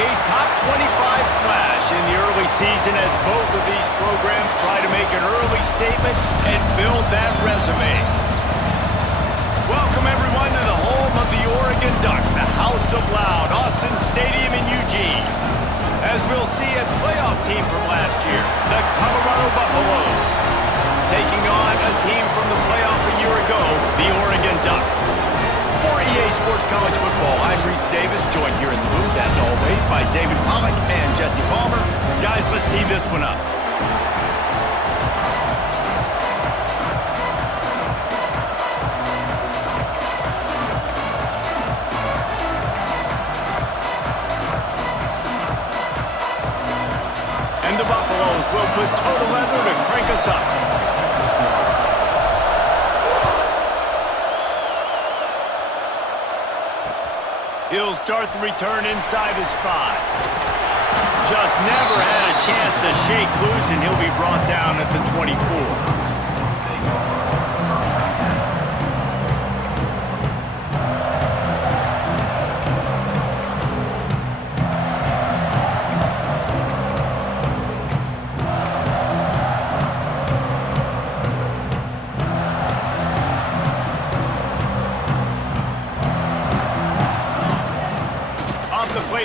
A top 25 clash in the early season as both of these programs try to make an early statement and build that resume. Welcome everyone to the home of the Oregon Ducks, the House of Loud, Autzen Stadium in Eugene. As we'll see a playoff team from last year, the Colorado Buffaloes, taking on a team from the playoff a year ago, the Oregon Ducks. For EA Sports College Football, I'm Reese Davis, joined here in the booth, as always, by David Pollack and Jesse Palmer. Guys, let's tee this one up. And the Buffaloes will put total leather to crank us up. He'll start the return inside his 5. Just never had a chance to shake loose, and he'll be brought down at the 24.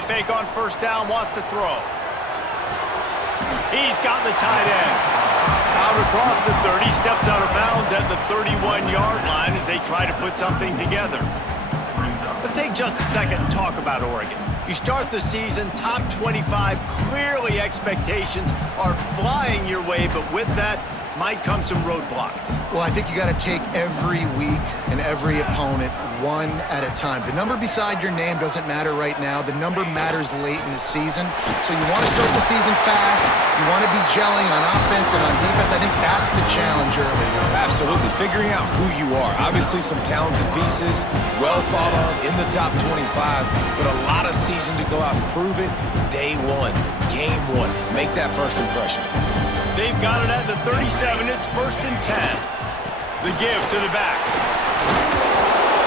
Fake on first down, wants to throw. He's got the tight end. Out across the 30, steps out of bounds at the 31-yard line as they try to put something together. Let's take just a second and talk about Oregon. You start the season top 25, clearly expectations are flying your way, but with that might come some roadblocks. Well, I think you got to take every week and every opponent one at a time. The number beside your name doesn't matter right now. The number matters late in the season. So you want to start the season fast. You want to be gelling on offense and on defense. I think that's the challenge early. Absolutely. Figuring out who you are. Obviously some talented pieces, well thought of in the top 25, but a lot of season to go out and prove it. Day one, game one. Make that first impression. They've got it at the 37. It's 1st and 10. The give to the back.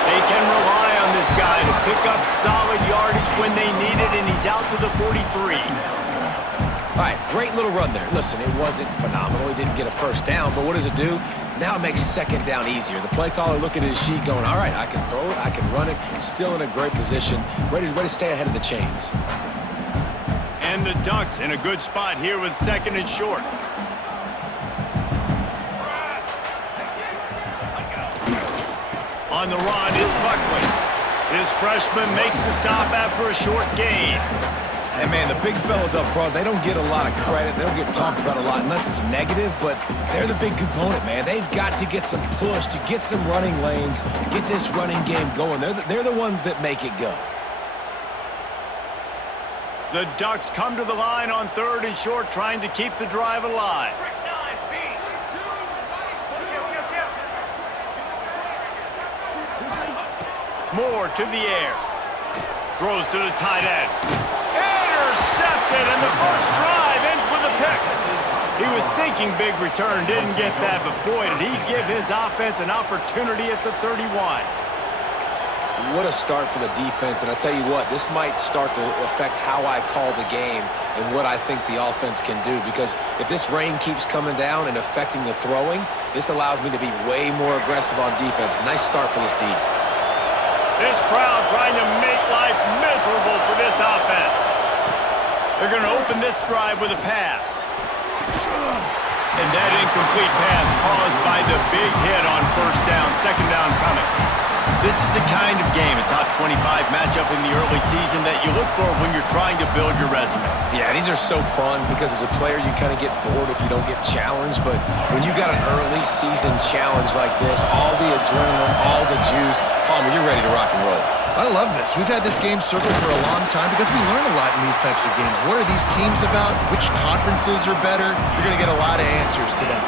They can rely on this guy to pick up solid yardage when they need it, and he's out to the 43. All right, great little run there. Listen, it wasn't phenomenal. He didn't get a first down, but what does it do? Now it makes second down easier. The play caller looking at his sheet going, all right, I can throw it, I can run it, still in a great position, ready to stay ahead of the chains. And the Ducks in a good spot here with 2nd and short. On the run is Buckley. This freshman makes the stop after a short gain. And man, the big fellas up front, they don't get a lot of credit. They don't get talked about a lot unless it's negative, but they're the big component, man. They've got to get some push, to get some running lanes, get this running game going. They're the ones that make it go. The Ducks come to the line on 3rd and short, trying to keep the drive alive. Moore to the air. Throws to the tight end. Intercepted, and the first drive ends with a pick. He was thinking big return, didn't get that, but boy, did he give his offense an opportunity at the 31. What a start for the defense, and I tell you what, this might start to affect how I call the game and what I think the offense can do, because if this rain keeps coming down and affecting the throwing, this allows me to be way more aggressive on defense. Nice start for this D. This crowd trying to make life miserable for this offense. They're going to open this drive with a pass. And that incomplete pass caused by the big hit on first down, 2nd down coming. This is the kind of game, a top 25 matchup in the early season, that you look for when you're trying to build your resume. Yeah, these are so fun because as a player you kind of get bored if you don't get challenged, but when you got an early season challenge like this, all the adrenaline, all the juice, Palmer, you're ready to rock and roll. I love this. We've had this game circled for a long time because we learn a lot in these types of games. What are these teams about? Which conferences are better? You're going to get a lot of answers today.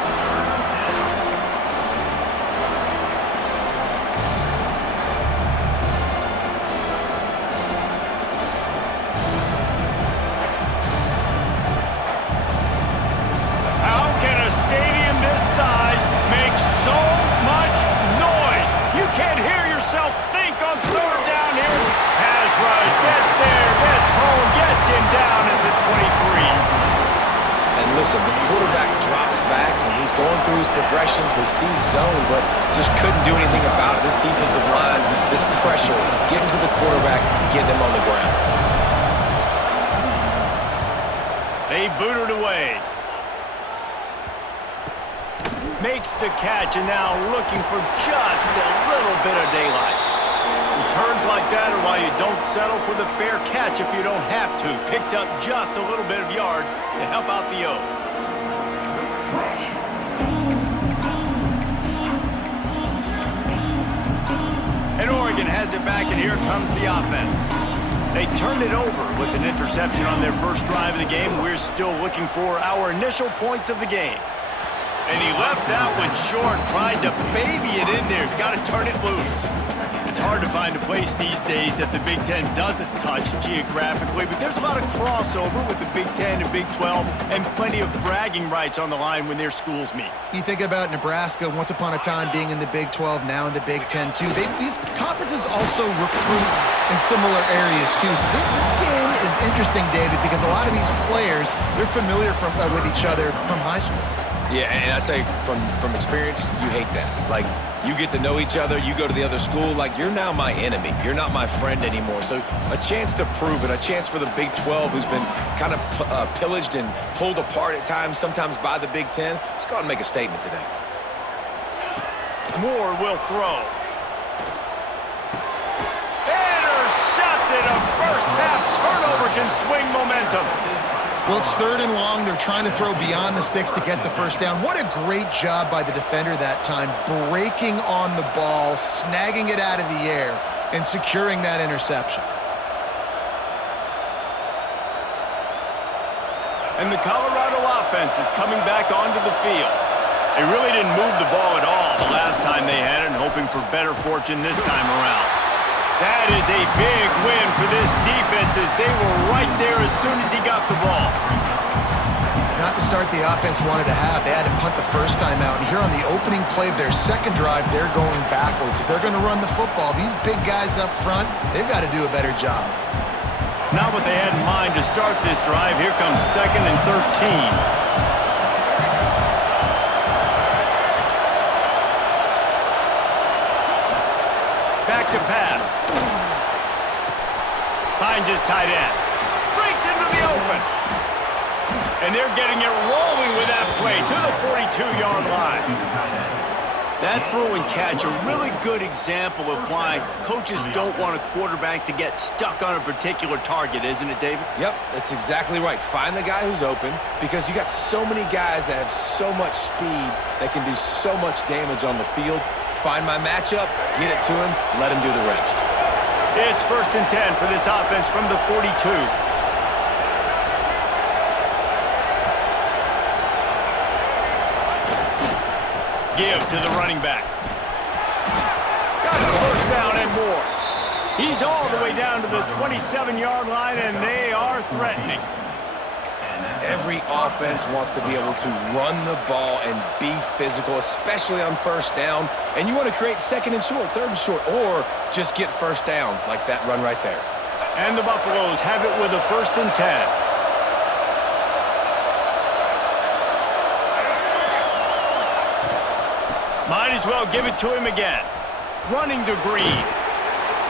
How can a stadium this size make so much noise? You can't hear yourself think on 3rd down here. Pass rush, gets there, gets home, gets listen, the quarterback drops back, and he's going through his progressions, but sees zone, but just couldn't do anything about it. This defensive line, this pressure, getting to the quarterback, getting him on the ground. They boot it away. Makes the catch, and now looking for just a little bit of daylight. Returns like that are why you don't settle for the fair catch if you don't have to. Picks up just a little bit of yards to help out the O. And Oregon has it back, and here comes the offense. They turned it over with an interception on their first drive of the game. We're still looking for our initial points of the game. And he left that one short, tried to baby it in there. He's got to turn it loose. It's hard to find a place these days that the Big Ten doesn't touch geographically, but there's a lot of crossover with the Big Ten and Big 12 and plenty of bragging rights on the line when their schools meet. You think about Nebraska, once upon a time being in the Big 12, now in the Big 10 too. These conferences also recruit in similar areas too. So this game is interesting, David, because a lot of these players, they're familiar with each other from high school. Yeah, and I tell you, from experience, you hate that. Like, you get to know each other, you go to the other school, like, you're now my enemy. You're not my friend anymore. So a chance to prove it, a chance for the Big 12, who's been kind of pillaged and pulled apart at times, sometimes by the Big 10. Let's go out and make a statement today. Moore will throw. Intercepted. A first-half turnover can swing momentum. Well, it's 3rd and long. They're trying to throw beyond the sticks to get the first down. What a great job by the defender that time, breaking on the ball, snagging it out of the air, and securing that interception. And the Colorado offense is coming back onto the field. They really didn't move the ball at all the last time they had it, and hoping for better fortune this time around. That is a big win for this defense as they were right there as soon as he got the ball. Not the start the offense wanted to have. They had to punt the first time out. And here on the opening play of their second drive, they're going backwards. If they're going to run the football, these big guys up front, they've got to do a better job. Not what they had in mind to start this drive. Here comes 2nd and 13. Back to pass. Finds his tight end. Breaks into the open. And they're getting it rolling with that play to the 42-yard line. That throw and catch, a really good example of why coaches don't want a quarterback to get stuck on a particular target, isn't it, David? Yep, that's exactly right. Find the guy who's open, because you got so many guys that have so much speed that can do so much damage on the field. Find my matchup, get it to him, let him do the rest. It's 1st and 10 for this offense from the 42. Give to the running back. Got the first down and more. He's all the way down to the 27-yard line, and they are threatening. Every offense wants to be able to run the ball and be physical, especially on first down. And you want to create 2nd and short, 3rd and short, or just get first downs like that run right there. And the Buffaloes have it with a 1st and 10. Might as well give it to him again. Running to Green.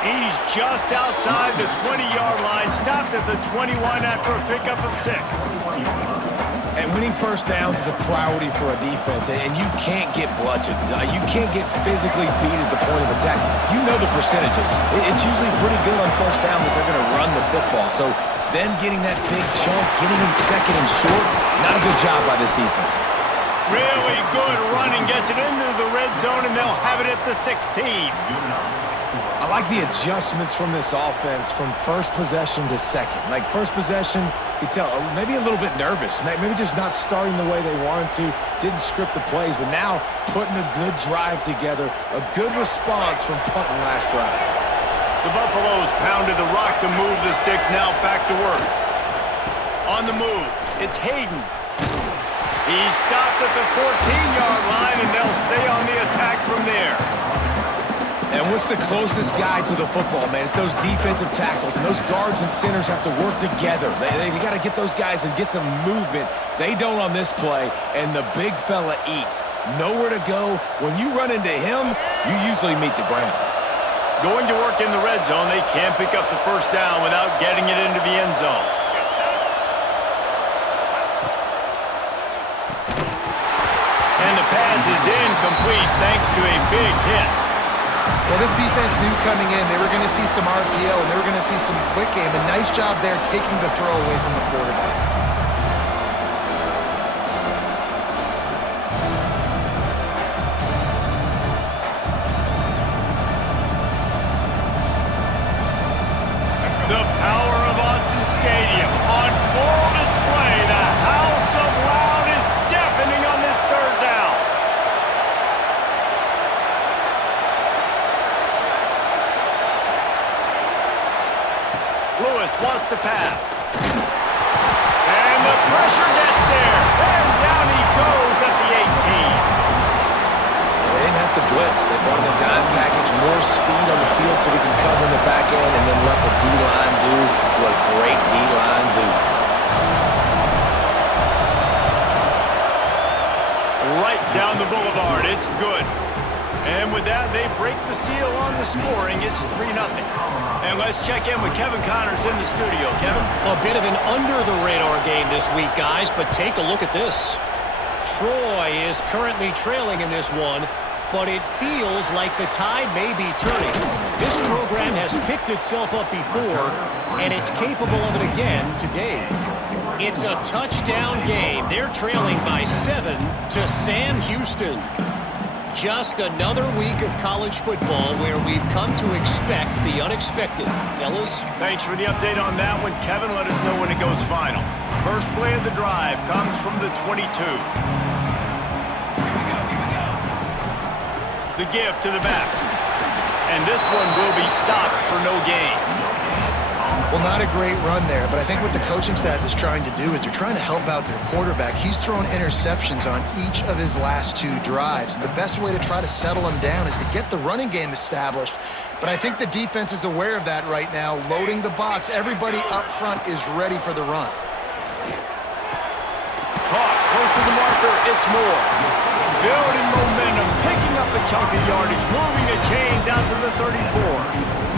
He's just outside the 20-yard line, stopped at the 21 after a pickup of 6. And winning first downs is a priority for a defense, and you can't get bludgeoned. You can't get physically beat at the point of attack. You know the percentages. It's usually pretty good on first down that they're going to run the football. So them getting that big chunk, getting in 2nd and short, not a good job by this defense. Really good running, gets it into the red zone, and they'll have it at the 16. I like the adjustments from this offense from first possession to second. Like, first possession, you can tell maybe a little bit nervous, maybe just not starting the way they wanted to, didn't script the plays, but now putting a good drive together, a good response from punting last drive. The Buffaloes pounded the rock to move the sticks, now back to work. On the move, it's Hayden. He's stopped at the 14-yard line, and they'll stay on the attack from there. And what's the closest guy to the football, man? It's those defensive tackles, and those guards and centers have to work together. They got to get those guys and get some movement. They don't on this play, and the big fella eats. Nowhere to go. When you run into him, you usually meet the ground. Going to work in the red zone, they can't pick up the first down without getting it into the end zone. And the pass is incomplete thanks to a big hit. Well, this defense knew coming in they were going to see some RPO and they were going to see some quick game. A nice job there taking the throw away from the quarterback. The power of Autzen Stadium on full display. The House of Loud is deafening on this third down. Lewis wants to pass. And the pressure gets there. And down he goes at the 18. They didn't have to blitz. They brought in the dime package, more speed on the field so we can cover in the back end and then let the D-line do what great D-line do. Right down the boulevard. It's good. And with that, they break the seal on the scoring. It's 3-0. And let's check in with Kevin Connors in the studio. Kevin? A bit of an under-the-radar game this week, guys, but take a look at this. Troy is currently trailing in this one, but it feels like the tide may be turning. This program has picked itself up before, and it's capable of it again today. It's a touchdown game. They're trailing by 7 to Sam Houston. Just another week of college football where we've come to expect the unexpected. Fellas? Thanks for the update on that one. Kevin, let us know when it goes final. First play of the drive comes from the 22. The give to the back. And this one will be stopped for no gain. Well, not a great run there, but I think what the coaching staff is trying to do is they're trying to help out their quarterback. He's thrown interceptions on each of his last 2 drives. The best way to try to settle him down is to get the running game established. But I think the defense is aware of that right now, loading the box. Everybody up front is ready for the run. Caught close to the marker, it's Moore. Building momentum, picking up a chunk of yardage, moving the chains out to the 34.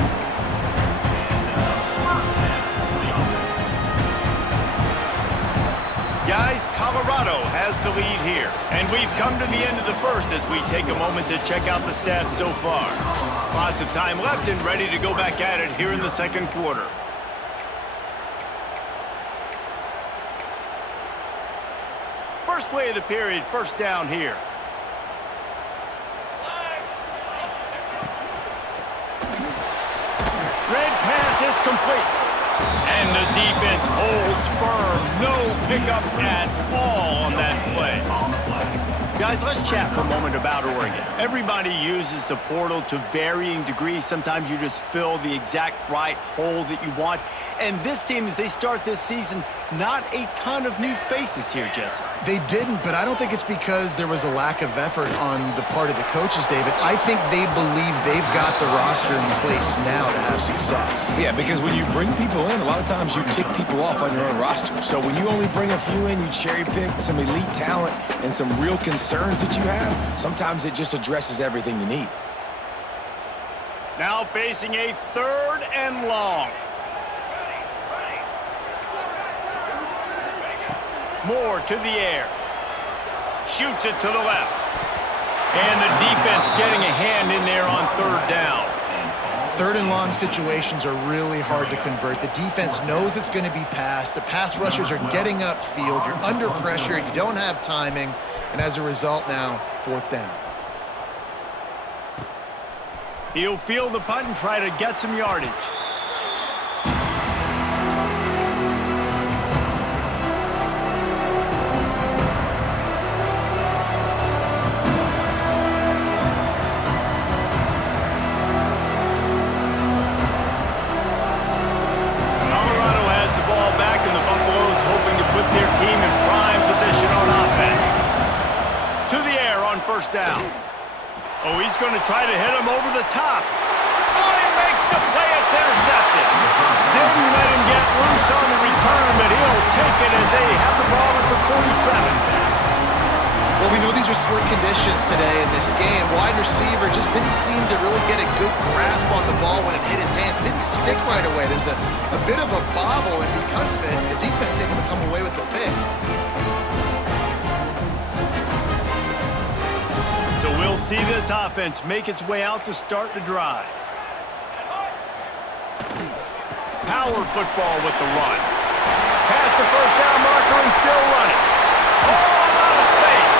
Guys, Colorado has the lead here. And we've come to the end of the first as we take a moment to check out the stats so far. Lots of time left and ready to go back at it here in the second quarter. First play of the period, first down here. Red pass, it's complete. And the defense holds firm. No pickup at all on that play. Guys, let's chat for a moment about Oregon. Everybody uses the portal to varying degrees. Sometimes you just fill the exact right hole that you want. And this team, as they start this season, not a ton of new faces here, Jesse. They didn't, but I don't think it's because there was a lack of effort on the part of the coaches, David. I think they believe they've got the roster in place now to have success. Yeah, because when you bring people in, a lot of times you tick people off on your own roster. So when you only bring a few in, you cherry pick some elite talent and some real concerns that you have, sometimes it just addresses everything you need. Now facing a 3rd and long. Moore to the air. Shoots it to the left. And the defense getting a hand in there on 3rd down. 3rd and long situations are really hard to convert. The defense knows it's going to be passed. The pass rushers are getting upfield. You're under pressure. You don't have timing. And as a result now, 4th down. He'll field the punt and try to get some yardage. First down. Oh, he's he's going to try to hit him over the top. Oh, he makes the play. It's intercepted. Didn't let him get loose on the return, but he'll take it as they have the ball at the 47. Well, we know these are slick conditions today in this game. Wide receiver just didn't seem to really get a good grasp on the ball when it hit his hands. Didn't stick right away. There's a bit of a bobble, and because of it, the defense able to come away with the pick. So we'll see this offense make its way out to start the drive. Power football with the run. Past the first down marker and still running. Oh, a lot of space.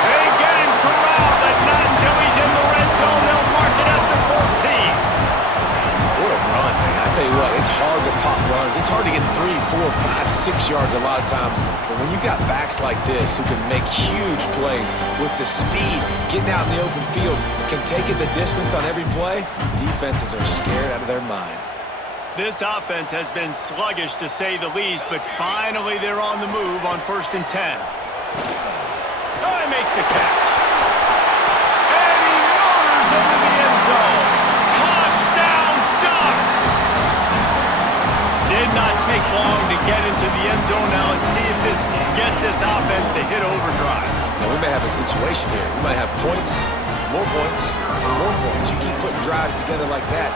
They get him corralled, but not until he's in the red zone. They'll mark it at the 14. What a run, man. I tell you what, it's hard to pop runs. It's hard to get 3, 4, 5, 6 yards a lot of times. But when you got backs like this who can make huge plays with the speed, getting out in the open field, can take it the distance on every play, defenses are scared out of their mind. This offense has been sluggish, to say the least, but finally they're on the move on 1st and 10. Oh, he makes a catch. And he motors into the end zone. Touchdown, Ducks! Did not take long to get into the end zone. Now let's see if this gets this offense to hit overdrive. Now, we may have a situation here. We might have points, and more points. You keep putting drives together like that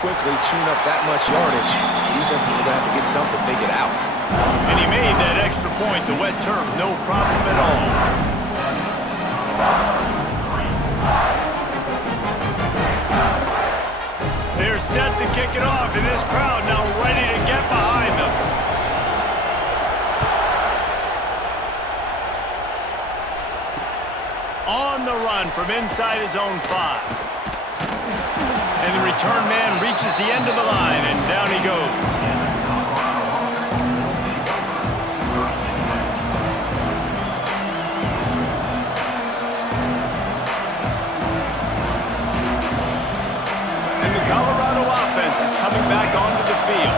quickly, chewing up that much yardage, defenses are going to have to get something figured out. And he made that extra point, the wet turf, no problem at all. They're set to kick it off, and this crowd now ready to get behind them. On the run from inside his own 5. And the return man reaches the end of the line, and down he goes. And the Colorado offense is coming back onto the field.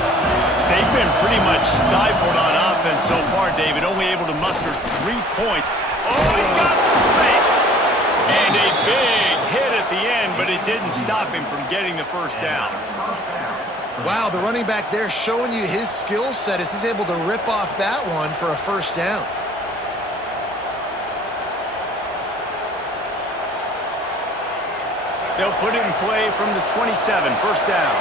They've been pretty much stifled on offense so far, David, only able to muster 3 points. Oh, he's got some space. And a big hit at the end, but it didn't stop him from getting the first down. Wow, the running back there showing you his skill set as he's able to rip off that one for a first down. They'll put it in play from the 27, first down.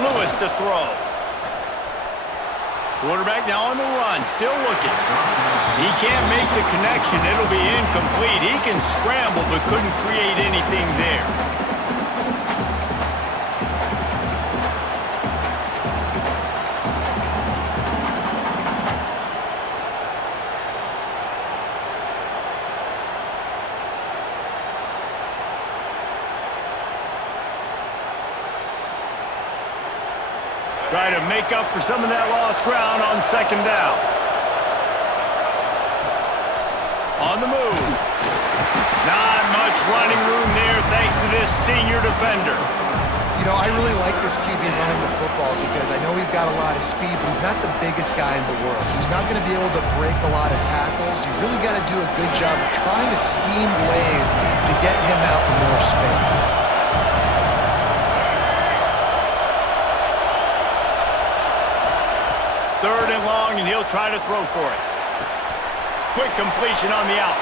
Lewis to throw. Quarterback now on the run, still looking. He can't make the connection. It'll be incomplete. He can scramble, but couldn't create anything there. Try to make up for some of that lost ground on 2nd down. On the move. Not much running room there thanks to this senior defender. You know, I really like this QB running the football because I know he's got a lot of speed, but he's not the biggest guy in the world. So he's not going to be able to break a lot of tackles. You really got to do a good job of trying to scheme ways to get him out in more space. Third and long, and he'll try to throw for it. Quick completion on the out.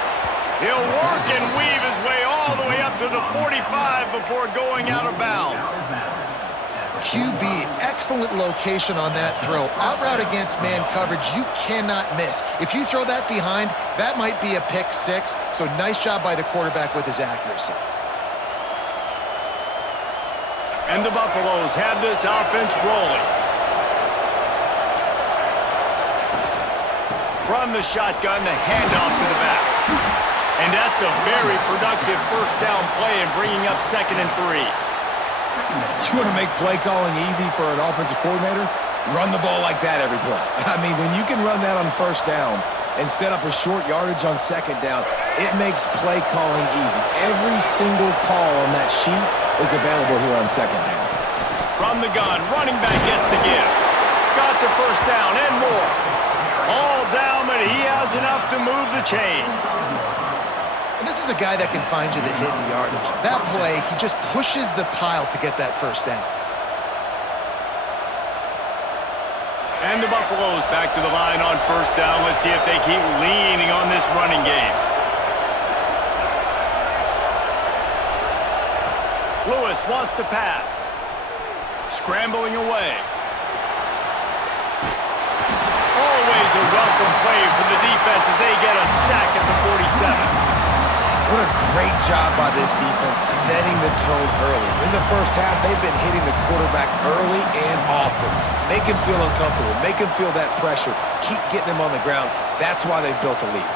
He'll work and weave his way all the way up to the 45 before going out of bounds. QB, excellent location on that throw. Out route against man coverage, you cannot miss. If you throw that behind, that might be a pick 6. So nice job by the quarterback with his accuracy. And the Buffaloes have this offense rolling. From the shotgun, the handoff to the back. And that's a very productive first down play and bringing up 2nd and 3. You want to make play calling easy for an offensive coordinator? Run the ball like that every play. I mean, when you can run that on first down and set up a short yardage on 2nd down, it makes play calling easy. Every single call on that sheet is available here on 2nd down. From the gun, running back gets the give. Got the first down and more. All down the but he has enough to move the chains. And this is a guy that can find you the hidden yardage. That play, he just pushes the pile to get that first down. And the Buffaloes back to the line on first down. Let's see if they keep leaning on this running game. Lewis wants to pass. Scrambling away. Always a welcome play for the defense as they get a sack at the 47. What a great job by this defense setting the tone early. In the first half, they've been hitting the quarterback early and often. Make him feel uncomfortable. Make him feel that pressure. Keep getting him on the ground. That's why they've built a lead.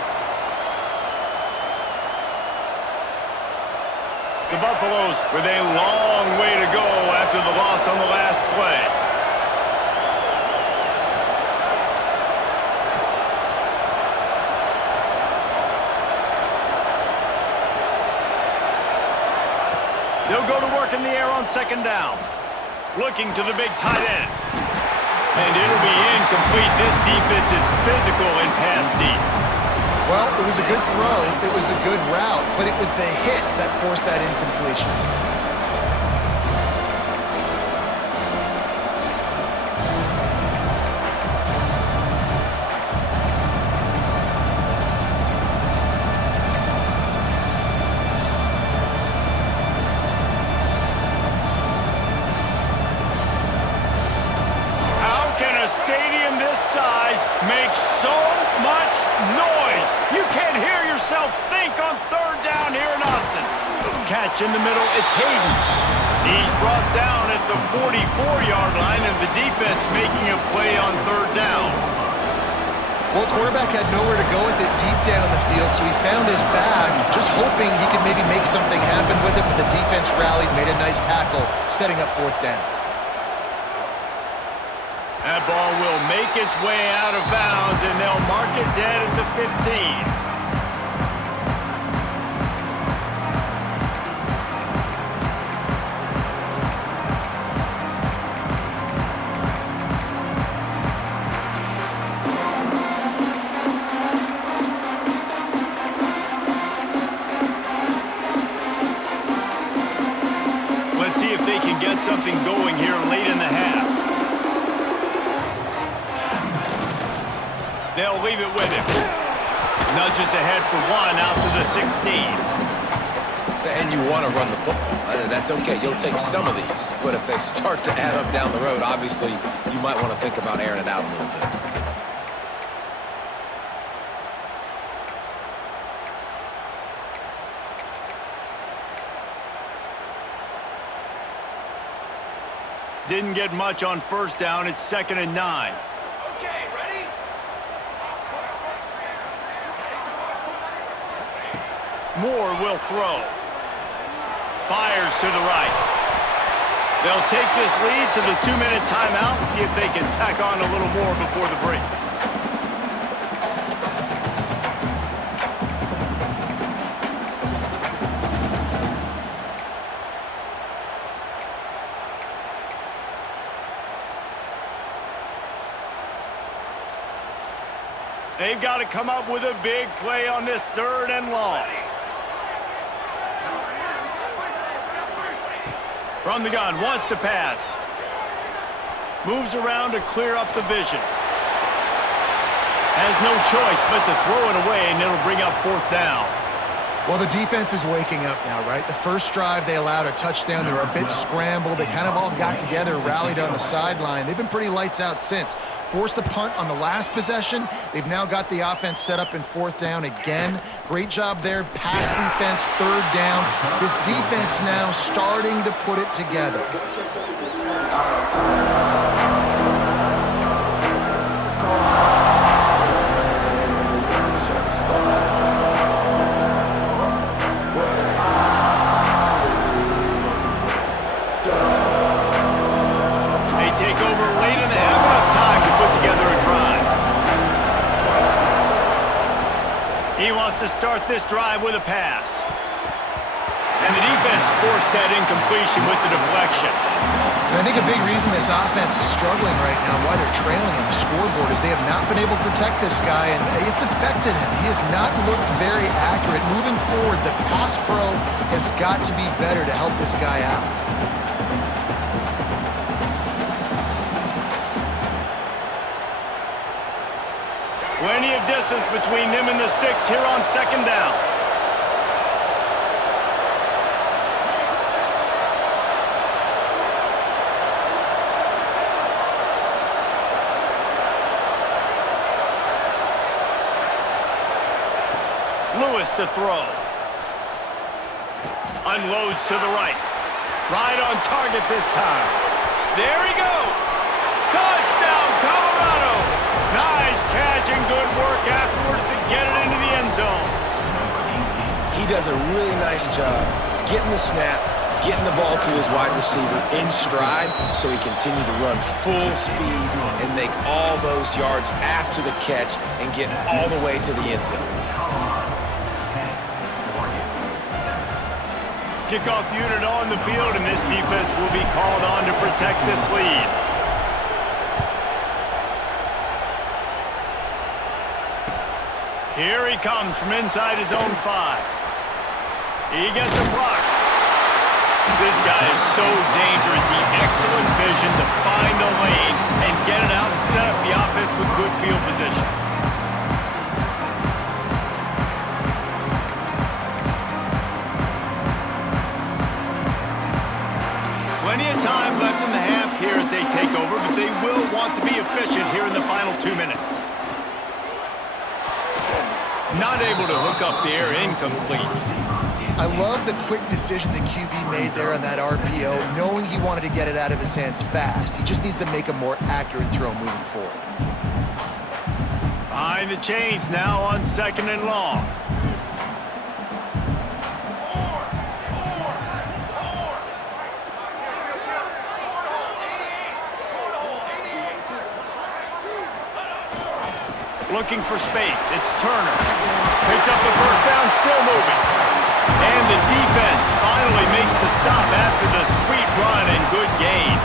The Buffaloes with a long way to go after the loss on the last play. They'll go to work in the air on second down. Looking to the big tight end. And it'll be incomplete. This defense is physical and pass deep. Well, it was a good throw. It was a good route, but it was the hit that forced that incompletion. Stadium this size makes so much noise. You can't hear yourself think on third down here in Autzen. Catch in the middle, it's Hayden. He's brought down at the 44-yard line, and the defense making a play on third down. Well, quarterback had nowhere to go with it deep down the field, so he found his bag, just hoping he could maybe make something happen with it, but the defense rallied, made a nice tackle, setting up fourth down. That ball will make its way out of bounds, and they'll mark it dead at the 15. Let's see if they can get something going here late in the half. They'll leave it with him. Nudges ahead for one out to the 16. And you want to run the football. That's okay. You'll take some of these. But if they start to add up down the road, obviously, you might want to think about airing it out a little bit. Didn't get much on first down. It's 2nd and 9. Moore will throw. Fires to the right. They'll take this lead to the 2-minute timeout and see if they can tack on a little more before the break. They've got to come up with a big play on this 3rd and long. From the gun, wants to pass. Moves around to clear up the vision. Has no choice but to throw it away, and it'll bring up 4th down. Well, the defense is waking up now, right? The first drive, they allowed a touchdown. They were a bit scrambled. They kind of all got together, rallied on the sideline. They've been pretty lights out since. Forced a punt on the last possession. They've now got the offense set up in 4th down again. Great job there. Pass defense, 3rd down. This defense now starting to put it together. He wants to start this drive with a pass. And the defense defense forced that incompletion with the deflection. And I think a big reason this offense is struggling right now, why they're trailing on the scoreboard, is they have not been able to protect this guy, and it's affected him. He has not looked very accurate. Moving forward, the pass pro has got to be better to help this guy out. Plenty of distance between them and the sticks here on second down. Lewis to throw. Unloads to the right. Right on target this time. There he goes. Touchdown, Colorado. Nice catch and good work afterwards to get it into the end zone. He does a really nice job getting the snap, getting the ball to his wide receiver in stride so he continued to run full speed and make all those yards after the catch and get all the way to the end zone. Kickoff unit on the field, and this defense will be called on to protect this lead. Here he comes from inside his own 5. He gets a block. This guy is so dangerous. He excellent vision to find a lane and get it out and set up the offense with good field position. Plenty of time left in the half here as they take over, but they will want to be efficient here in the final 2 minutes. Not able to hook up there, incomplete. I love the quick decision the QB made there on that RPO, knowing he wanted to get it out of his hands fast. He just needs to make a more accurate throw moving forward. Behind the chains now on second and long. Looking for space. It's Turner. Picks up the first down, still moving. And the defense finally makes the stop after the sweet run and good gain.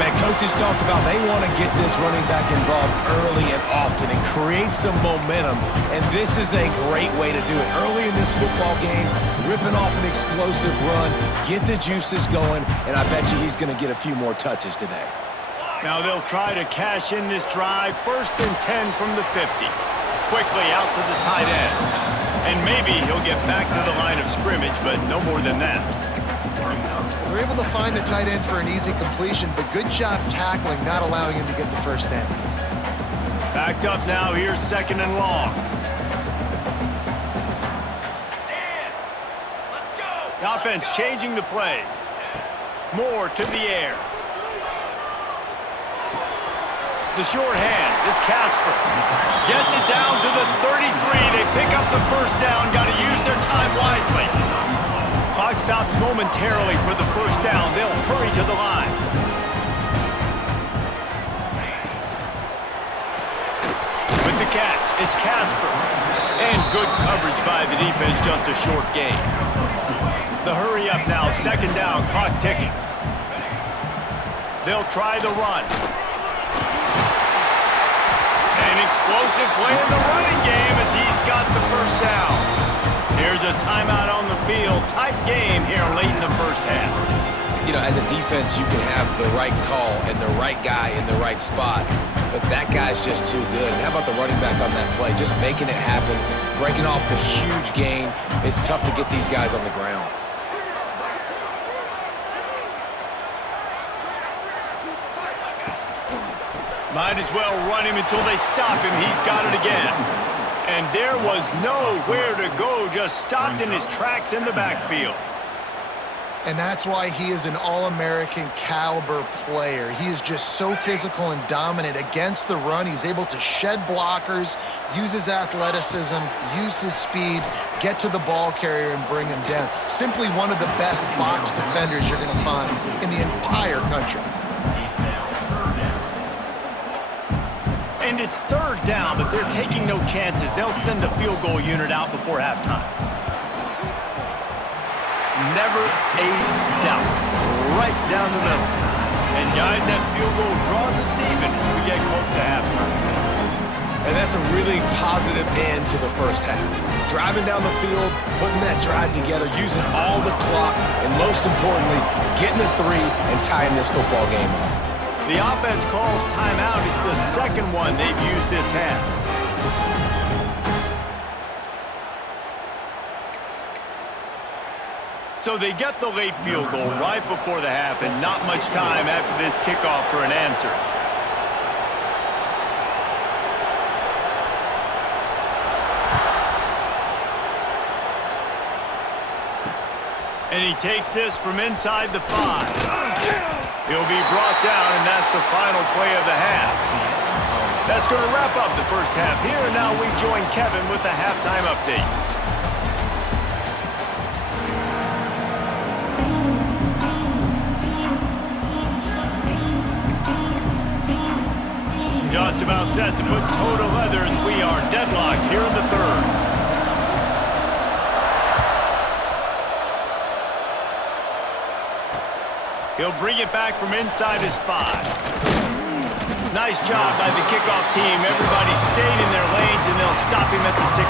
Man, coaches talked about they want to get this running back involved early and often and create some momentum, and this is a great way to do it. Early in this football game, ripping off an explosive run, get the juices going, and I bet you he's going to get a few more touches today. Now they'll try to cash in this drive. 1st and 10 from the 50. Quickly out to the tight end. And maybe he'll get back to the line of scrimmage, but no more than that. They're able to find the tight end for an easy completion, but good job tackling, not allowing him to get the first down. Backed up now, here's second and long. The offense changing the play. Moore to the air. The short hands, it's Casper. Gets it down to the 33. They pick up the first down. Got to use their time wisely. Clock stops momentarily for the first down. They'll hurry to the line. With the catch, it's Casper. And good coverage by the defense, just a short gain. The hurry up now, second down, clock ticking. They'll try the run. An explosive play in the running game as he's got the first down. Here's a timeout on the field. Tight game here late in the first half. You know, as a defense, you can have the right call and the right guy in the right spot, but that guy's just too good. And how about the running back on that play? Just making it happen, breaking off the huge gain. It's tough to get these guys on the ground. Might as well run him until they stop him. He's got it again. And there was nowhere to go, just stopped in his tracks in the backfield. And that's why he is an All-American caliber player. He is just so physical and dominant against the run. He's able to shed blockers, use his athleticism, use his speed, get to the ball carrier and bring him down. Simply one of the best box defenders you're going to find in the entire country. And it's third down, but they're taking no chances. They'll send the field goal unit out before halftime. never a doubt. Right down the middle. And guys, that field goal draws us even as we get close to halftime. And that's a really positive end to the first half. Driving down the field, putting that drive together, using all the clock, and most importantly, getting the three and tying this football game up. The offense calls timeout. It's the second one they've used this half. So they get the late field goal right before the half and not much time after this kickoff for an answer. And he takes this from inside the 5. He'll be brought down, and that's the final play of the half. That's going to wrap up the first half here, and now we join Kevin with the halftime update. Just about set to put toe to leather as we are deadlocked here in the third. He'll bring it back from inside his 5. Nice job by the kickoff team. Everybody stayed in their lanes, and they'll stop him at the 16.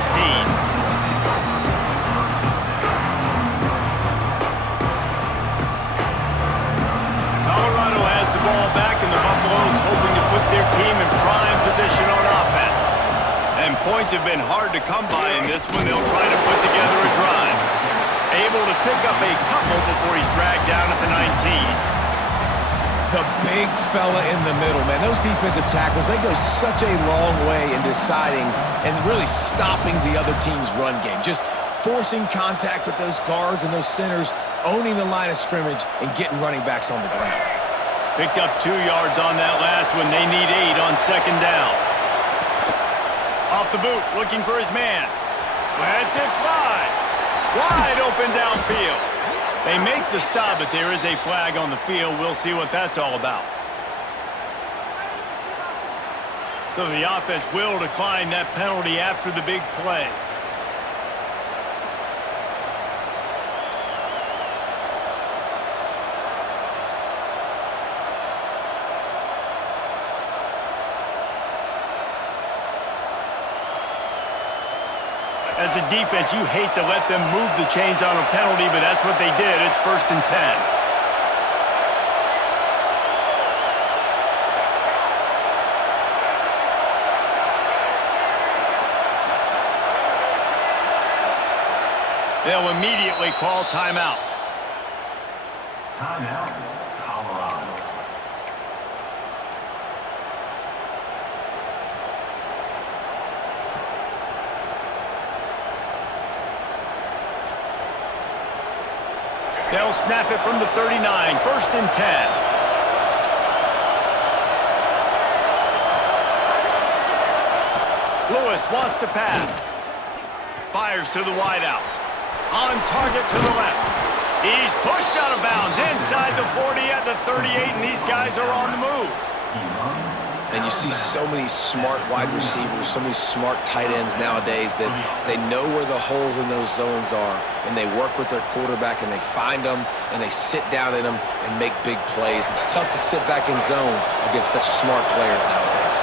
Colorado has the ball back, and the Buffaloes hoping to put their team in prime position on offense. And points have been hard to come by in this one. They'll try to put together a drive. Able to pick up a couple before he's dragged down at the 19. The big fella in the middle, man. Those defensive tackles, they go such a long way in deciding and really stopping the other team's run game. Just forcing contact with those guards and those centers, owning the line of scrimmage, and getting running backs on the ground. Picked up 2 yards on that last one. They need 8 on second down. Off the boot, looking for his man. Lets it fly. Wide open downfield. They make the stop, but there is a flag on the field. We'll see what that's all about. So the offense will decline that penalty after the big play. As a defense, you hate to let them move the chains on a penalty, but that's what they did. It's 1st and 10. They'll immediately call timeout. Timeout, Colorado. They'll snap it from the 39, 1st and 10. Lewis wants to pass. Fires to the wideout. On target to the left. He's pushed out of bounds inside the 40 at the 38, and these guys are on the move. And you see so many smart wide receivers, so many smart tight ends nowadays that they know where the holes in those zones are, and they work with their quarterback, and they find them, and they sit down in them and make big plays. It's tough to sit back in zone against such smart players nowadays.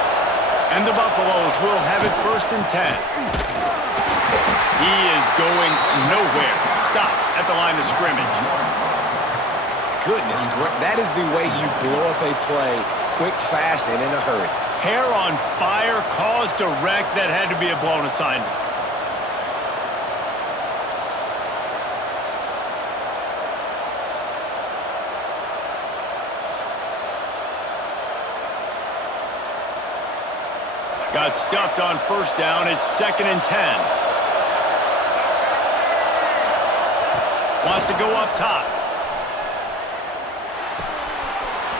And the Buffaloes will have it 1st and 10. He is going nowhere. Stop at the line of scrimmage. Goodness, that is the way you blow up a play, quick, fast, and in a hurry. Hair on fire, caused a wreck. That had to be a blown assignment. Got stuffed on 1st down. It's 2nd and 10. Wants to go up top.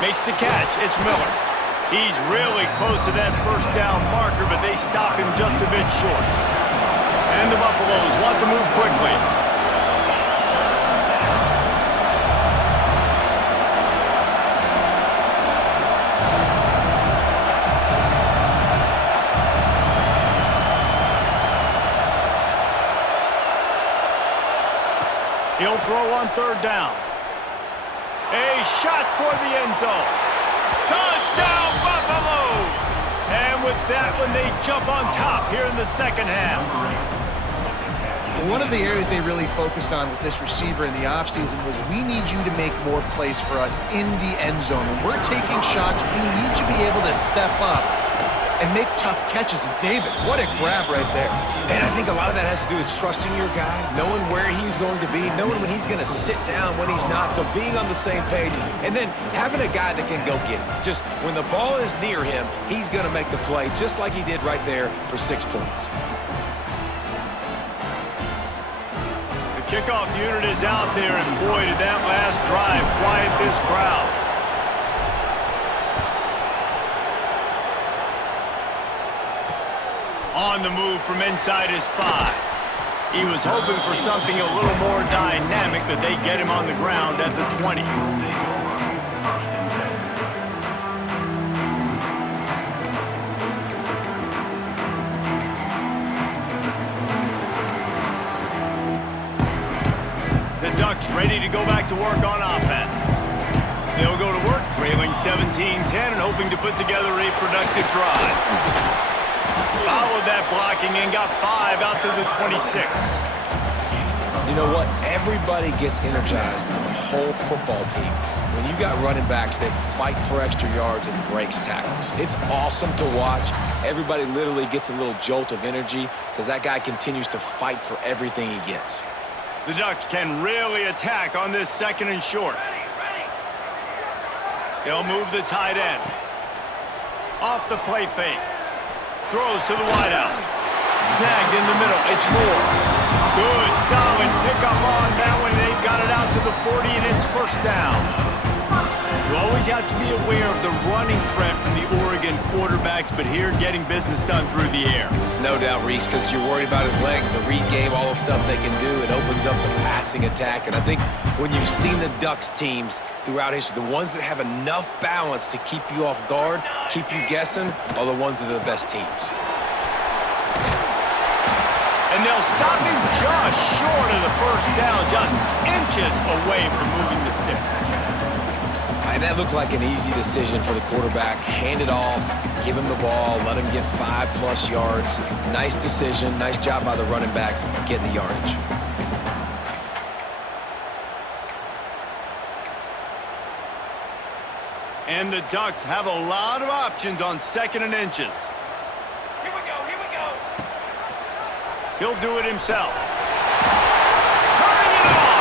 Makes the catch. It's Miller. He's really close to that 1st down marker, but they stop him just a bit short. And the Buffaloes want to move quickly. He'll throw on on third down. A shot toward the end zone. Touchdown, Buffaloes! And with that one, they jump on top here in the second half. One of the areas they really focused on with this receiver in the offseason was we need you to make more plays for us in the end zone. When we're taking shots, we need you to be able to step up and make tough catches. And David, what a grab right there. And I think a lot of that has to do with trusting your guy, knowing where he's going to be, knowing when he's going to sit down, when he's not, so being on the same page, and then having a guy that can go get him. Just when the ball is near him, he's going to make the play, just like he did right there for 6 points. The kickoff unit is out there, and boy, did that last drive quiet this crowd. On the move from inside his 5. He was hoping for something a little more dynamic, but they get him on the ground at the 20. The Ducks ready to go back to work on offense. They'll go to work trailing 17-10 and hoping to put together a productive drive. Followed that blocking and got 5 out to the 26. You know what? Everybody gets energized on the whole football team when you got running backs that fight for extra yards and breaks tackles. It's awesome to watch. Everybody literally gets a little jolt of energy because that guy continues to fight for everything he gets. The Ducks can really attack on this 2nd and short. They'll move the tight end. Off the play fake. Throws to the wideout. Snagged in the middle. It's Moore. Good, solid pickup on that one. They've got it out to the 40, and it's first down. You always have to be aware of the running threat from the Oregon quarterbacks, but here getting business done through the air. No doubt, Reese, because you're worried about his legs, the read game, all the stuff they can do. It opens up the passing attack. And I think when you've seen the Ducks teams throughout history, the ones that have enough balance to keep you off guard, keep you guessing, are the ones that are the best teams. And they'll stop him just short of the first down, just inches away from moving the sticks. And that looked like an easy decision for the quarterback. Hand it off, give him the ball, let him get 5+ yards. Nice decision, nice job by the running back getting the yardage. And the Ducks have a lot of options on 2nd and inches. Here we go, here we go. He'll do it himself. Turning it on!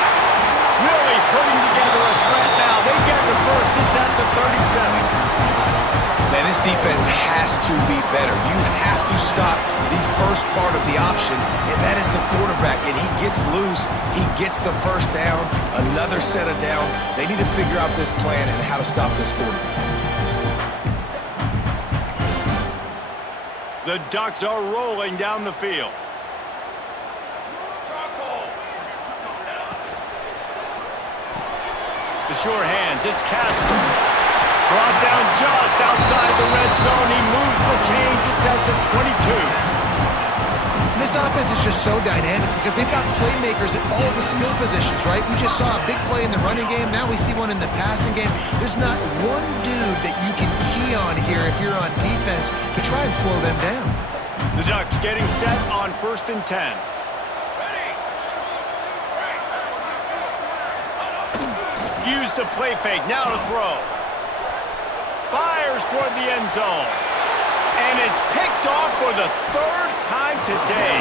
Really putting together a threat now. They get the first. It's at the 37. Man, this defense has to be better. You have to stop the first part of the option, and that is the quarterback. And he gets loose. He gets the first down, another set of downs. They need to figure out this plan and how to stop this quarterback. The Ducks are rolling down the field. The sure hands, it's Casper. Brought down just outside the red zone. He moves the chains. It's at the 22. This offense is just so dynamic because they've got playmakers at all the skill positions, right? We just saw a big play in the running game. Now we see one in the passing game. There's not one dude that you can key on here if you're on defense to try and slow them down. The Ducks getting set on 1st and 10. Use the play fake, now to throw. Fires toward the end zone. And it's picked off for the 3rd time today.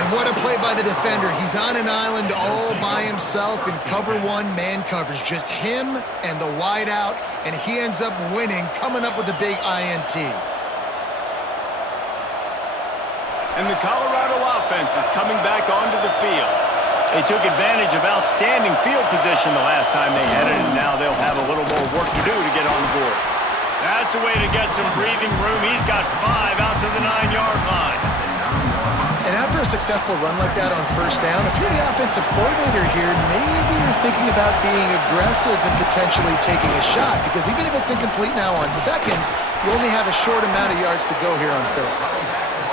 And what a play by the defender. He's on an island all by himself in cover 1 man coverage. Just him and the wide out, and he ends up winning, coming up with a big INT. And the Colorado offense is coming back onto the field. They took advantage of outstanding field position the last time they had it, and now they'll have a little more work to do to get on the board. That's a way to get some breathing room. He's got 5 out to the 9-yard line. And after a successful run like that on first down, if you're the offensive coordinator here, maybe you're thinking about being aggressive and potentially taking a shot, because even if it's incomplete now on second, you only have a short amount of yards to go here on third.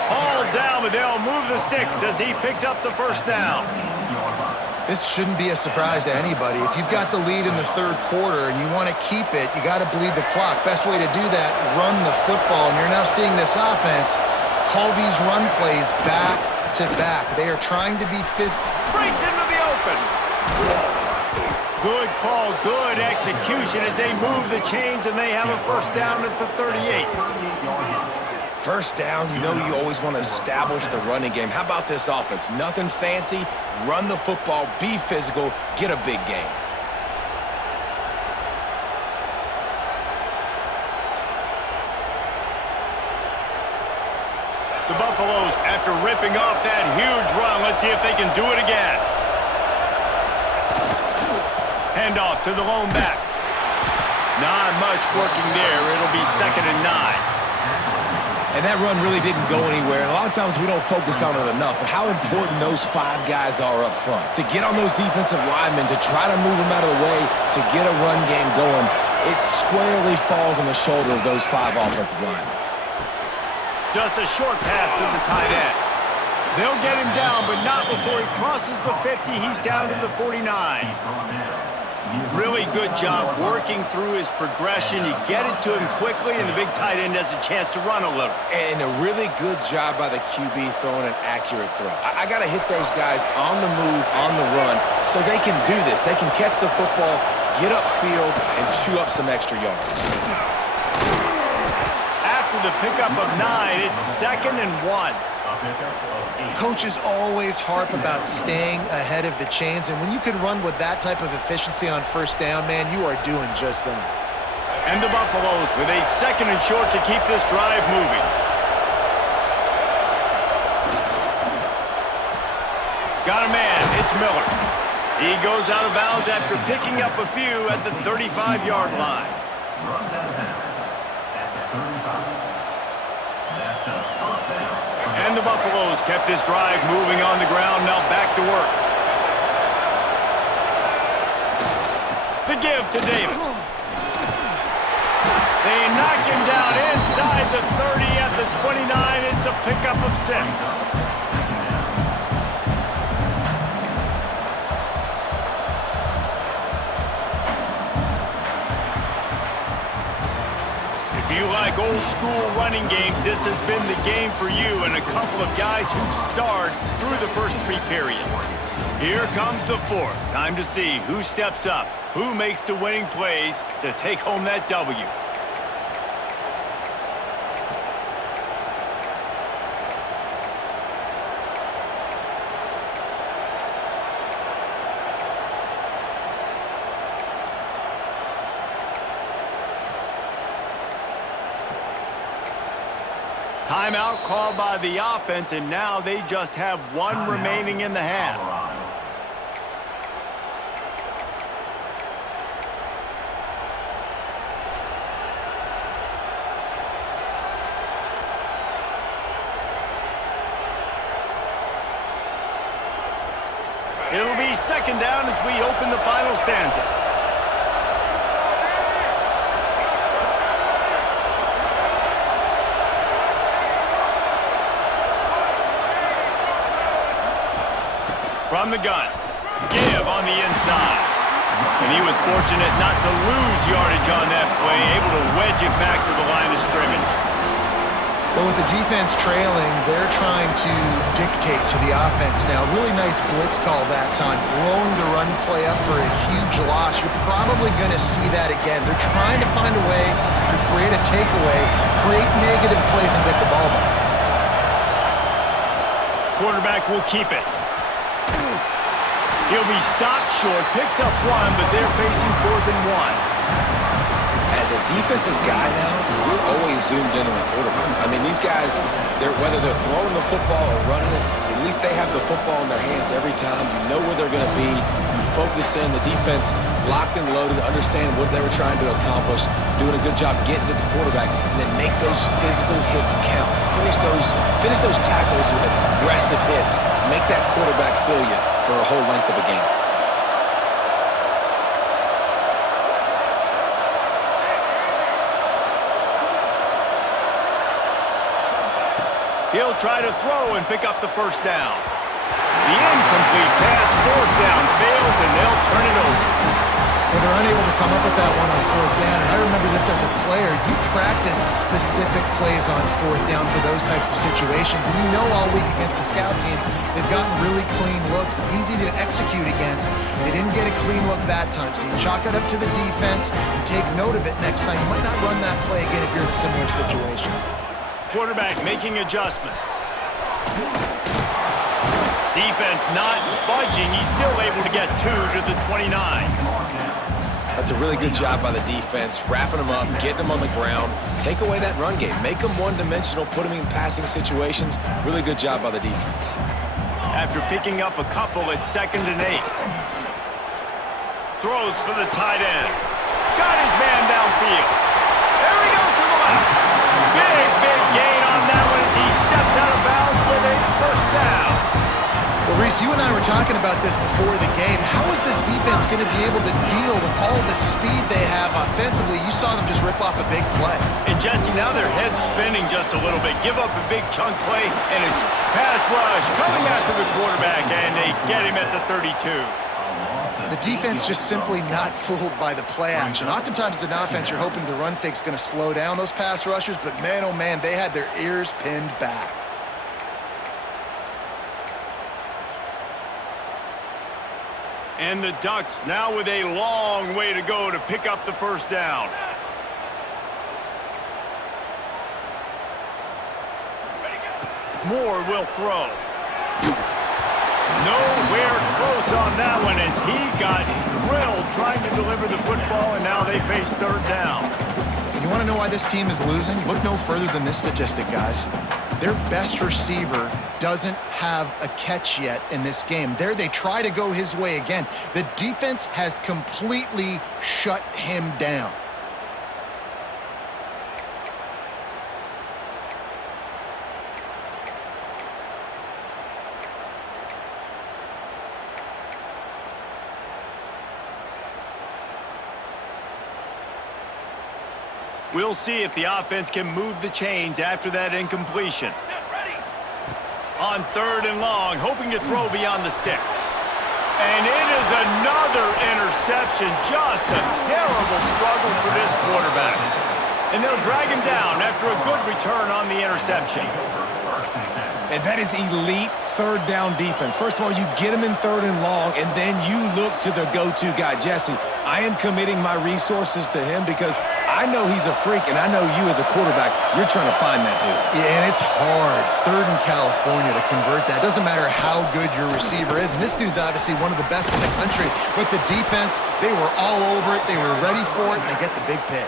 All down, but they'll move the sticks as he picks up the first down. This shouldn't be a surprise to anybody. If you've got the lead in the third quarter and you want to keep it, you got to bleed the clock. Best way to do that, run the football. And you're now seeing this offense call these run plays back to back. They are trying to be physical. Breaks into the open. Good call, good execution as they move the chains and they have a first down at the 38. First down, you know you always want to establish the running game. How about this offense? Nothing fancy. Run the football, be physical, get a big gain. The Buffaloes, after ripping off that huge run, let's see if they can do it again. Handoff to the lone back. Not much working there. It'll be 2nd and 9. And that run really didn't go anywhere. And a lot of times we don't focus on it enough. But how important those 5 guys are up front. To get on those defensive linemen, to try to move them out of the way, to get a run game going, it squarely falls on the shoulder of those 5 offensive linemen. Just a short pass to the tight end. They'll get him down, but not before he crosses the 50. He's down to the 49. Really good job working through his progression. You get it to him quickly, and the big tight end has a chance to run a little. And a really good job by the QB throwing an accurate throw. I got to hit those guys on the move, on the run, so they can do this. They can catch the football, get upfield, and chew up some extra yards. After the pickup of 9, it's 2nd and 1. Coaches always harp about staying ahead of the chains, and when you can run with that type of efficiency on first down, man, you are doing just that. And the Buffaloes with a 2nd and short to keep this drive moving. Got a man, it's Miller. He goes out of bounds after picking up a few at the 35-yard line. And the Buffaloes kept this drive moving on the ground, now back to work. The give to Davis. They knock him down inside the 30 at the 29. It's a pickup of 6. If you like old school running games, this has been the game for you and a couple of guys who've starred through the first 3 periods. Here comes the 4th. Time to see who steps up, who makes the winning plays to take home that W. Timeout called by the offense, and now they just have 1 remaining in the half. It'll be 2nd down as we open the final stanza. From the gun, give on the inside. And he was fortunate not to lose yardage on that play, able to wedge it back to the line of scrimmage. Well, with the defense trailing, they're trying to dictate to the offense now. Really nice blitz call that time, blowing the run play up for a huge loss. You're probably going to see that again. They're trying to find a way to create a takeaway, create negative plays, and get the ball back. Quarterback will keep it. He'll be stopped short, picks up 1, but they're facing 4th and 1. As a defensive guy now, we're always zoomed in on the quarterback. I mean, these guys, whether they're throwing the football or running it, at least they have the football in their hands every time. You know where they're going to be. You focus in. The defense locked and loaded, understand what they were trying to accomplish, doing a good job getting to the quarterback, and then make those physical hits count. Finish those tackles with aggressive hits. Make that quarterback feel you for a whole length of a game. He'll try to throw and pick up the first down. The incomplete pass, fourth down, fails, and they'll turn it over. Well, they're unable to come up with that one on fourth down, and I remember this as a player. You practice specific plays on fourth down for those types of situations, and you know all week against the scout team, they've gotten really clean looks, easy to execute against. They didn't get a clean look that time, so you chalk it up to the defense and take note of it next time. You might not run that play again if you're in a similar situation. Quarterback making adjustments. Defense not budging. He's still able to get 2 to the 29. That's a really good job by the defense, wrapping them up, getting them on the ground, take away that run game, make them one-dimensional, put them in passing situations. Really good job by the defense. After picking up a couple, it's 2nd and 8. Throws for the tight end. Got his man downfield. There he goes to the left. Big gain on that one as he steps out of bounds with a first down. Well, Reese, you and I were talking about this before the game. How is this defense going to be able to deal with all the speed they have offensively? You saw them just rip off a big play. And Jesse, now their head's spinning just a little bit. Give up a big chunk play, and it's pass rush coming after the quarterback, and they get him at the 32. The defense just simply not fooled by the play action. Oftentimes as an offense, you're hoping the run fake's going to slow down those pass rushers, but man, oh man, they had their ears pinned back. And the Ducks now with a long way to go to pick up the first down. Moore will throw. Nowhere close on that one as he got drilled trying to deliver the football, and now they face 3rd down. You want to know why this team is losing? Look no further than this statistic, guys. Their best receiver doesn't have a catch yet in this game. There they try to go his way again. The defense has completely shut him down. We'll see if the offense can move the chains after that incompletion. On 3rd and long, hoping to throw beyond the sticks. And it is another interception. Just a terrible struggle for this quarterback. And they'll drag him down after a good return on the interception. And that is elite 3rd down defense. First of all, you get him in 3rd and long, and then you look to the go-to guy, Jesse. I am committing my resources to him because I know he's a freak, and I know you as a quarterback, you're trying to find that dude. Yeah, and it's hard, 3rd in California, to convert that. Doesn't matter how good your receiver is, and this dude's obviously one of the best in the country, but the defense, they were all over it, they were ready for it, and they get the big pick.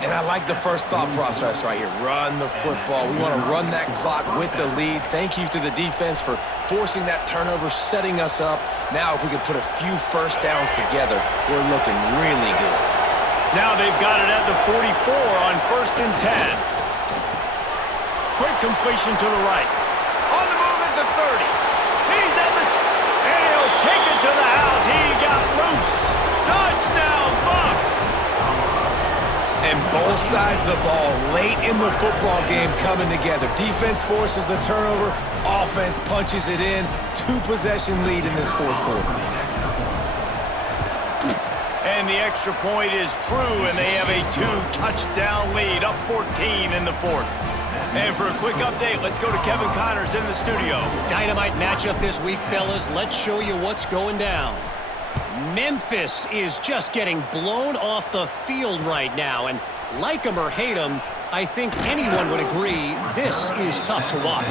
And I like the first thought process right here. Run the football. We want to run that clock with the lead. Thank you to the defense for forcing that turnover, setting us up. Now, if we could put a few first downs together, we're looking really good. Now they've got it at the 44 on 1st and 10. Quick completion to the right. On the move at the 30. He's at the and he'll take it to the house. He got loose. Touchdown, Buffs. And both sides of the ball late in the football game coming together. Defense forces the turnover. Offense punches it in. 2-possession lead in this 4th quarter. And the extra point is true, and they have a 2-touchdown lead, up 14 in the 4th. And for a quick update, let's go to Kevin Connors in the studio. Dynamite matchup this week, fellas. Let's show you what's going down. Memphis is just getting blown off the field right now, and like them or hate them, I think anyone would agree this is tough to watch.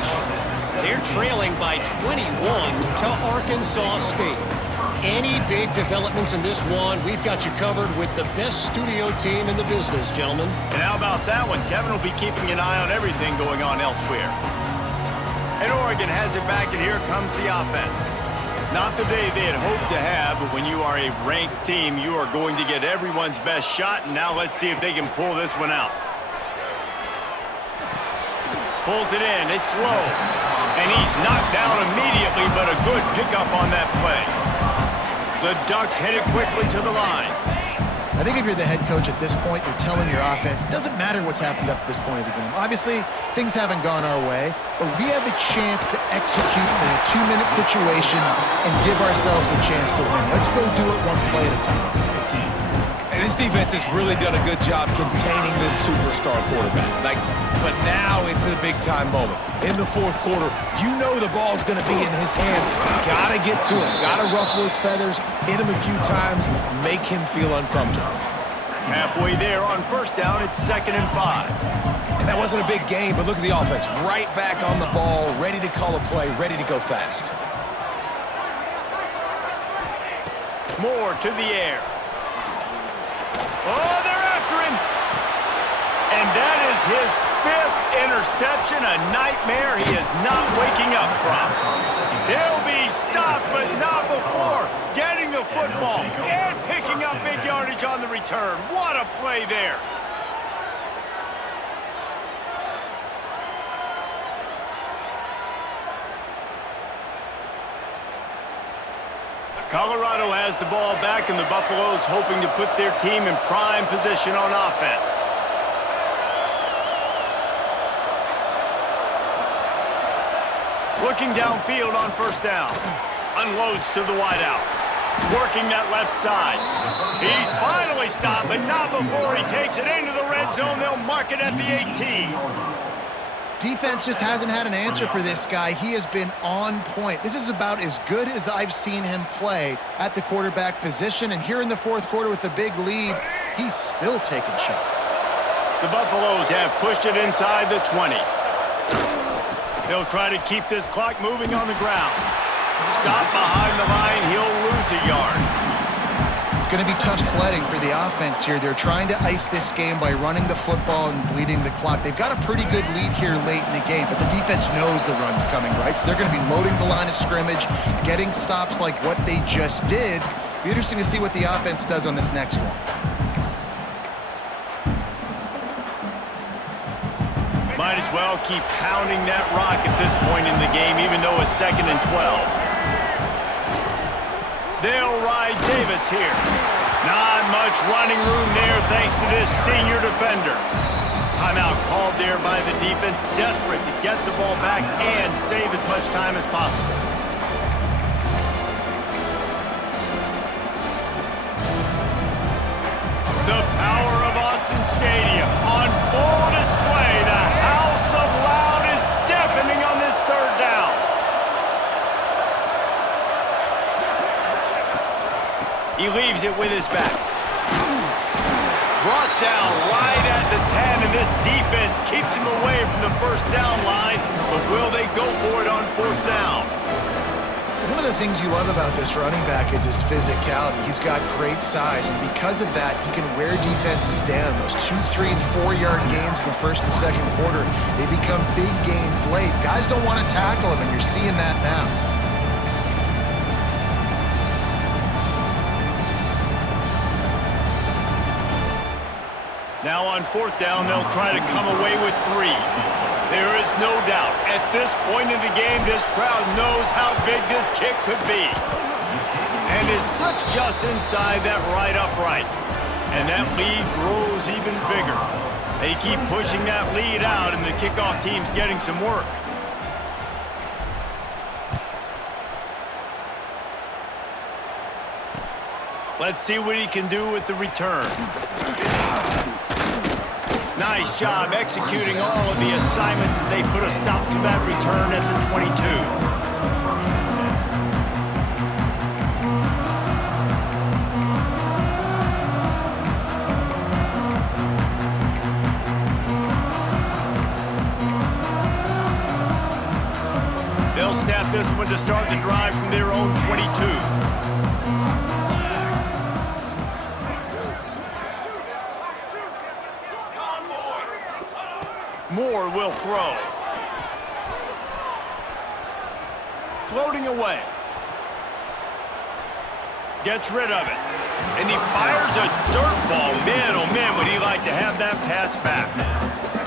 They're trailing by 21 to Arkansas State. Any big developments in this one, we've got you covered with the best studio team in the business, gentlemen. And how about that one? Kevin will be keeping an eye on everything going on elsewhere. And Oregon has it back, and here comes the offense. Not the day they had hoped to have, but when you are a ranked team, you are going to get everyone's best shot, and now let's see if they can pull this one out. Pulls it in, it's low, and he's knocked down immediately, but a good pickup on that play. The Ducks headed quickly to the line. I think if you're the head coach at this point, you're telling your offense, it doesn't matter what's happened up to this point of the game. Obviously, things haven't gone our way, but we have a chance to execute in a 2-minute situation and give ourselves a chance to win. Let's go do it one play at a time. And this defense has really done a good job containing this superstar quarterback. But now it's a big-time moment. In the fourth quarter, you know the ball's going to be in his hands. Got to get to him. Got to ruffle his feathers, hit him a few times, make him feel uncomfortable. Halfway there on first down, it's 2nd and 5. And that wasn't a big game, but look at the offense. Right back on the ball, ready to call a play, ready to go fast. Moore to the air. Oh, they're after him. And that is his 5th interception, a nightmare he is not waking up from. He'll be stopped, but not before getting the football and picking up big yardage on the return. What a play there. Colorado has the ball back, and the Buffaloes hoping to put their team in prime position on offense. Looking downfield on first down. Unloads to the wideout. Working that left side. He's finally stopped, but not before he takes it into the red zone. They'll mark it at the 18. Defense just hasn't had an answer for this guy. He has been on point. This is about as good as I've seen him play at the quarterback position. And here in the fourth quarter with a big lead, he's still taking shots. The Buffaloes have pushed it inside the 20. They'll try to keep this clock moving on the ground. Stop behind the line, he'll lose a yard. It's going to be tough sledding for the offense here. They're trying to ice this game by running the football and bleeding the clock. They've got a pretty good lead here late in the game, but the defense knows the run's coming, right? So they're going to be loading the line of scrimmage, getting stops like what they just did. It'll be interesting to see what the offense does on this next one. Might as well keep pounding that rock at this point in the game, even though it's 2nd and 12. They'll ride Davis here. Not much running room there thanks to this senior defender. Timeout called there by the defense, desperate to get the ball back and save as much time as possible. The power of Autzen Stadium on full display. The House of Loud is deafening on this 3rd down. He leaves it with his back. Brought down right at the 10, and this defense keeps him away from the first down line. But will they go for it on 4th down? One of the things you love about this running back is his physicality. He's got great size, and because of that, he can wear defenses down. Those 2, 3, and 4-yard gains in the first and second quarter, they become big gains late. Guys don't want to tackle him, and you're seeing that now. Now on 4th down, they'll try to come away with 3. There is no doubt, at this point in the game, this crowd knows how big this kick could be. And it slips just inside that right upright. And that lead grows even bigger. They keep pushing that lead out, and the kickoff team's getting some work. Let's see what he can do with the return. Nice job executing all of the assignments as they put a stop to that return at the 22. They'll snap this one to start the drive from their own 22. Moore will throw. Floating away. Gets rid of it. And he fires a dirt ball. Man, oh man, would he like to have that pass back.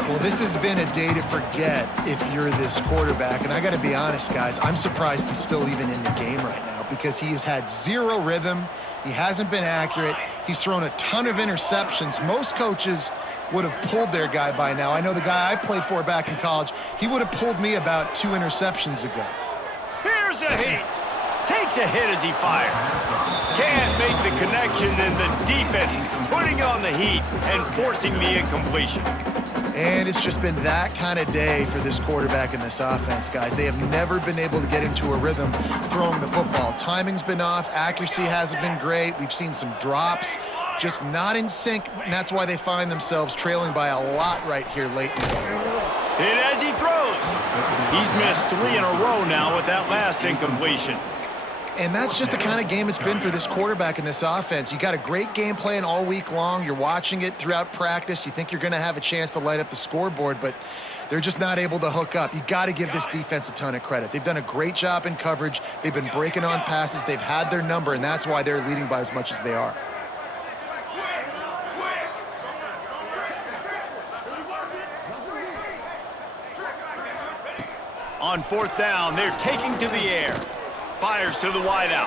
Well, this has been a day to forget if you're this quarterback. And I got to be honest, guys, I'm surprised he's still even in the game right now because he has had zero rhythm. He hasn't been accurate. He's thrown a ton of interceptions. Most coaches would have pulled their guy by now. I know the guy I played for back in college, he would have pulled me about 2 interceptions ago. Here's a hit. Takes a hit as he fires. Can't make the connection, and the defense putting on the heat and forcing the incompletion. And it's just been that kind of day for this quarterback and this offense, guys. They have never been able to get into a rhythm throwing the football. Timing's been off. Accuracy hasn't been great. We've seen some drops, just not in sync, and that's why they find themselves trailing by a lot right here late in the game. Hit as he throws. He's missed 3 in a row now with that last incompletion. And that's just the kind of game it's been for this quarterback and this offense. You got a great game plan all week long. You're watching it throughout practice. You think you're going to have a chance to light up the scoreboard, but they're just not able to hook up. You got to give this defense a ton of credit. They've done a great job in coverage. They've been breaking on passes. They've had their number, and that's why they're leading by as much as they are. On 4th down, they're taking to the air. Fires to the wideout.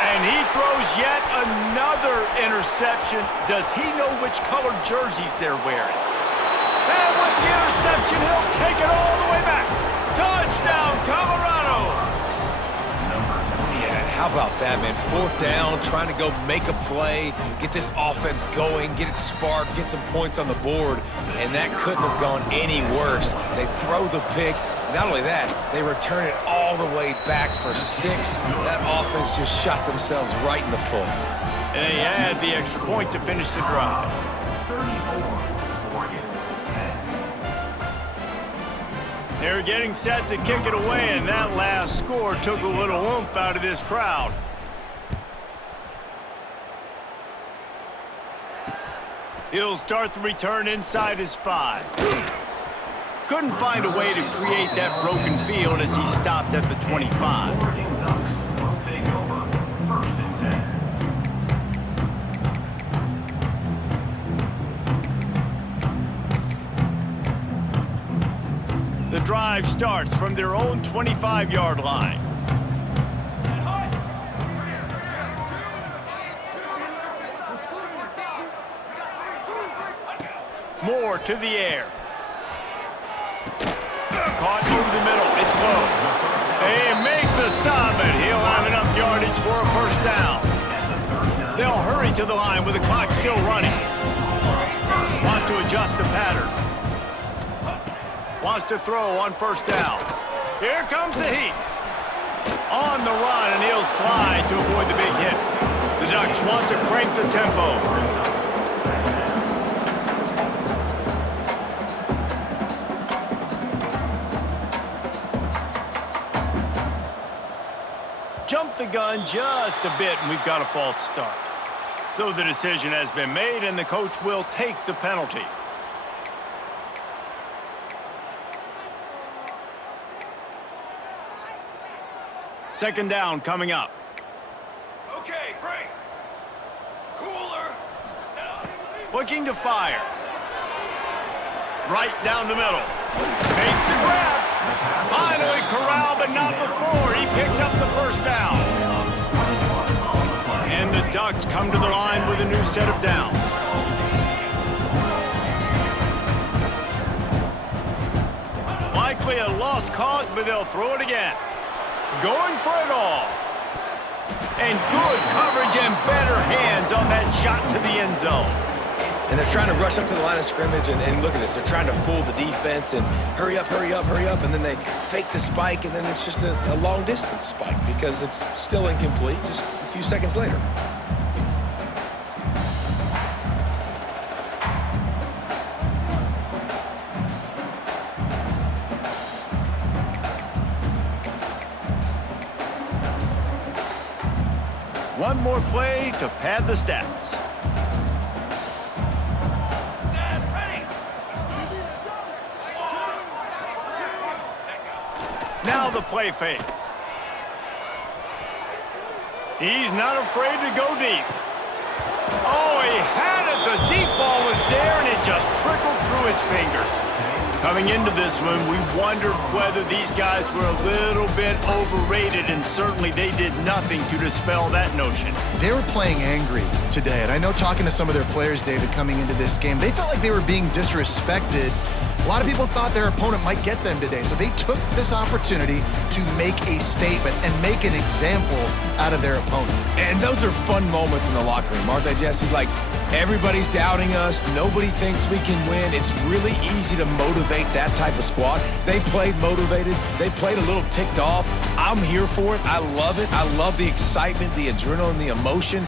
And he throws yet another interception. Does he know which colored jerseys they're wearing? And with the interception, he'll take it all the way back. Touchdown, Colorado! Yeah, how about that, man? 4th down, trying to go make a play, get this offense going, get it sparked, get some points on the board, and that couldn't have gone any worse. They throw the pick. Not only that, they return it all the way back for 6. That offense just shot themselves right in the foot. And they add the extra point to finish the drive. They're getting set to kick it away, and that last score took a little oomph out of this crowd. He'll start the return inside his 5. Couldn't find a way to create that broken field as he stopped at the 25. The drive starts from their own 25-yard line. Moore to the air. Caught over the middle. It's low. They make the stop, and he'll have enough yardage for a 1st down. They'll hurry to the line with the clock still running. Wants to adjust the pattern. Wants to throw on 1st down. Here comes the heat. On the run, and he'll slide to avoid the big hit. The Ducks want to crank the tempo. Jump the gun just a bit, and we've got a false start. So the decision has been made, and the coach will take the penalty. Second down coming up. Okay, break. Cooler. Looking to fire. Right down the middle. Makes the grab. Finally corralled, but not before. He picks up the 1st down. And the Ducks come to the line with a new set of downs. Likely a lost cause, but they'll throw it again. Going for it all. And good coverage and better hands on that shot to the end zone. And they're trying to rush up to the line of scrimmage, and look at this. They're trying to fool the defense and hurry up, hurry up, hurry up, and then they fake the spike, and then it's just a long-distance spike because it's still incomplete just a few seconds later. One more play to pad the stats. Now the play fake. He's not afraid to go deep. Oh, he had it. The deep ball was there, and it just trickled through his fingers. Coming into this one, we wondered whether these guys were a little bit overrated, and certainly they did nothing to dispel that notion. They were playing angry today, and I know talking to some of their players, David, coming into this game, they felt like they were being disrespected. A lot of people thought their opponent might get them today, so they took this opportunity to make a statement and make an example out of their opponent. And those are fun moments in the locker room, aren't they, Jesse? Like, everybody's doubting us. Nobody thinks we can win. It's really easy to motivate that type of squad. They played motivated. They played a little ticked off. I'm here for it. I love it. I love the excitement, the adrenaline, the emotion.